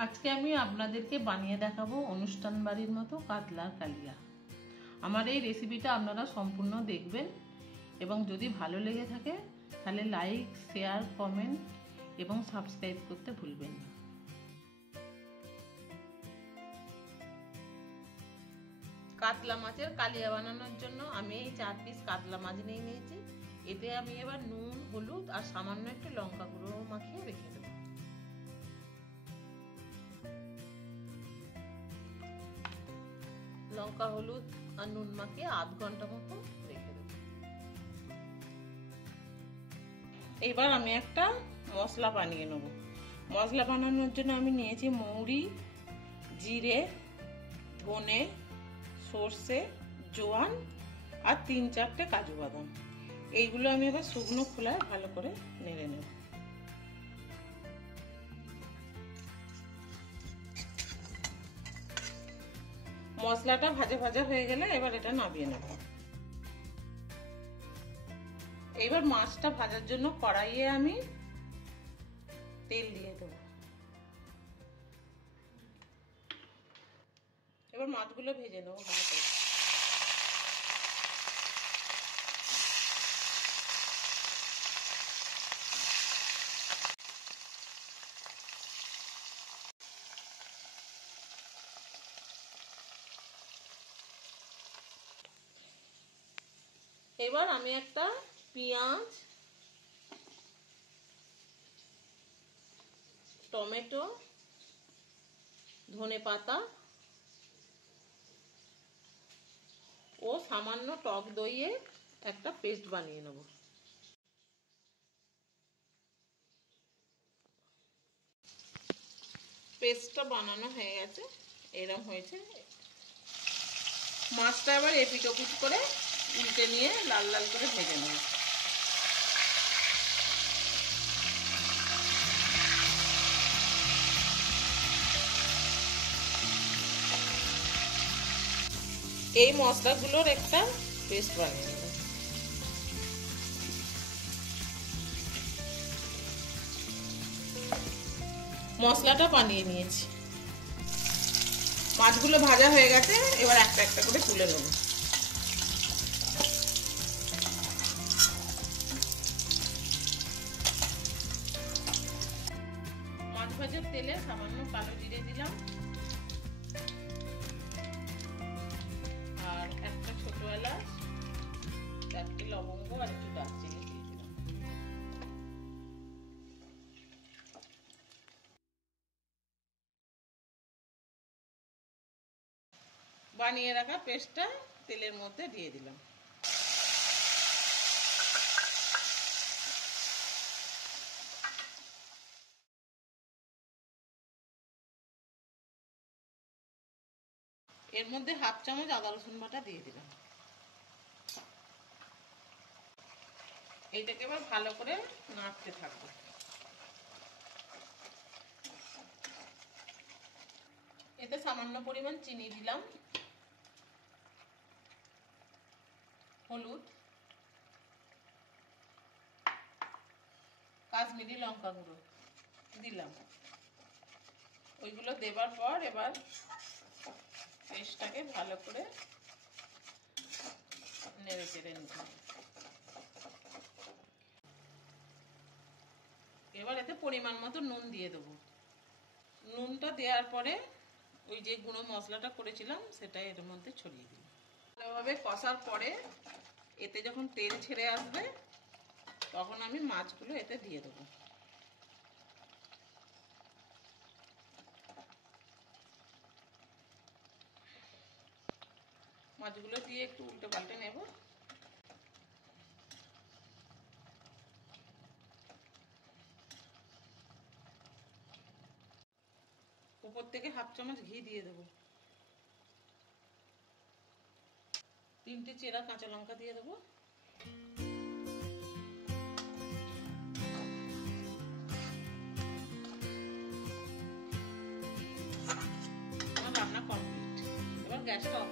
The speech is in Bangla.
আজকে আমি আপনাদেরকে বানিয়ে দেখাবো অনুষ্ঠান বাড়ির মতো কাতলার কালিয়া। আমার এই রেসিপিটা আপনারা সম্পূর্ণ দেখবেন এবং যদি ভালো লেগে থাকে তাহলে লাইক, শেয়ার, কমেন্ট এবং সাবস্ক্রাইব করতে ভুলবেন না। কাতলা মাছের কালিয়া বানানোর জন্য আমি এই 4 পিস কাতলা মাছ নিয়ে নিয়েছি। এতে আমি এবার নুন, হলুদ আর সামান্য একটু লঙ্কা গুঁড়ো মাখিয়ে রেখে দেবো। লঙ্কা, হলুদ আর নুন মাখিয়ে আধ ঘন্টা মতো রেখে দেবো। এবার আমি একটা মশলা বানিয়ে নেব। মশলা বানানোর জন্য আমি নিয়েছি মৌরি, জিরে, ধনে, সর্ষে, জোয়ান আর 3-4টে কাজু বাদাম। এইগুলো আমি এবার শুকনো খোলায় ভালো করে নেড়ে নেব। মশলাটা ভাজা ভাজা হয়ে গেলে এবার এটা নামিয়ে নেব। এবার মাছটা ভাজার জন্য কড়াইয়ে আমি তেল দিয়ে দেব। এবার মাছগুলো ভেজে নেব ভালো করে। এবার আমি একটা পেঁয়াজ, টমেটো, ধনেপাতা ও সামান্য টক দইয়ে একটা পেস্ট বানিয়ে নেব। পেস্টটা বানানো হয়ে গেছে, এরকম হয়েছে। মাছটা এবার এপিট ওপিট করে উল্টে নিয়ে লাল লাল করে ভেজে নেব। এই মশলাগুলোর একটা পেস্ট বানিয়ে নেব। মশলাটা বানিয়ে নিয়েছি। মাছগুলো ভাজা হয়ে গেছে, এবার একটা একটা করে তুলে নেব। মাছ ভাজার তেলে সামান্য কালো জিরে দিলাম আর একটা ছোট এলাচ, 4টে লবঙ্গ আর একটু দারচিনি দিয়ে দিলাম। বানিয়ে রাখা পেস্টটা তেলের মধ্যে দিয়ে দিলাম। এর মধ্যে 1/2 চামচ আদা রসুন বাটা দিয়ে দিলাম। এইটাকে এবার ভালো করে নাড়তে থাকবো। এতে সামান্য পরিমাণ চিনি দিলাম, হলুদ, কাশ্মীরি লঙ্কা গুঁড়ো দিলাম। ওইগুলো দেবার পর এবার পেস্টটাকে ভালো করে নেড়ে চেড়ে নিতে হবে। এবার এতে পরিমাণ মতো নুন দিয়ে দেবো। নুনটা দেওয়ার পরে ওই যে গুঁড়ো মশলাটা করেছিলাম সেটা এর মধ্যে ছড়িয়ে দিই। ভালোভাবে কষার পরে এতে যখন তেল ছেড়ে আসবে তখন আমি মাছগুলো এতে দিয়ে দেবো। মাছগুলো দিয়ে একটু উল্টে পাল্টে নেব। উপর থেকে 1/2 চামচ ঘি দিয়ে দেবো। 3টে চেরা কাঁচা লঙ্কা দিয়ে দেবো। আমার রান্না কমপ্লিট। এবার গ্যাসটা অফ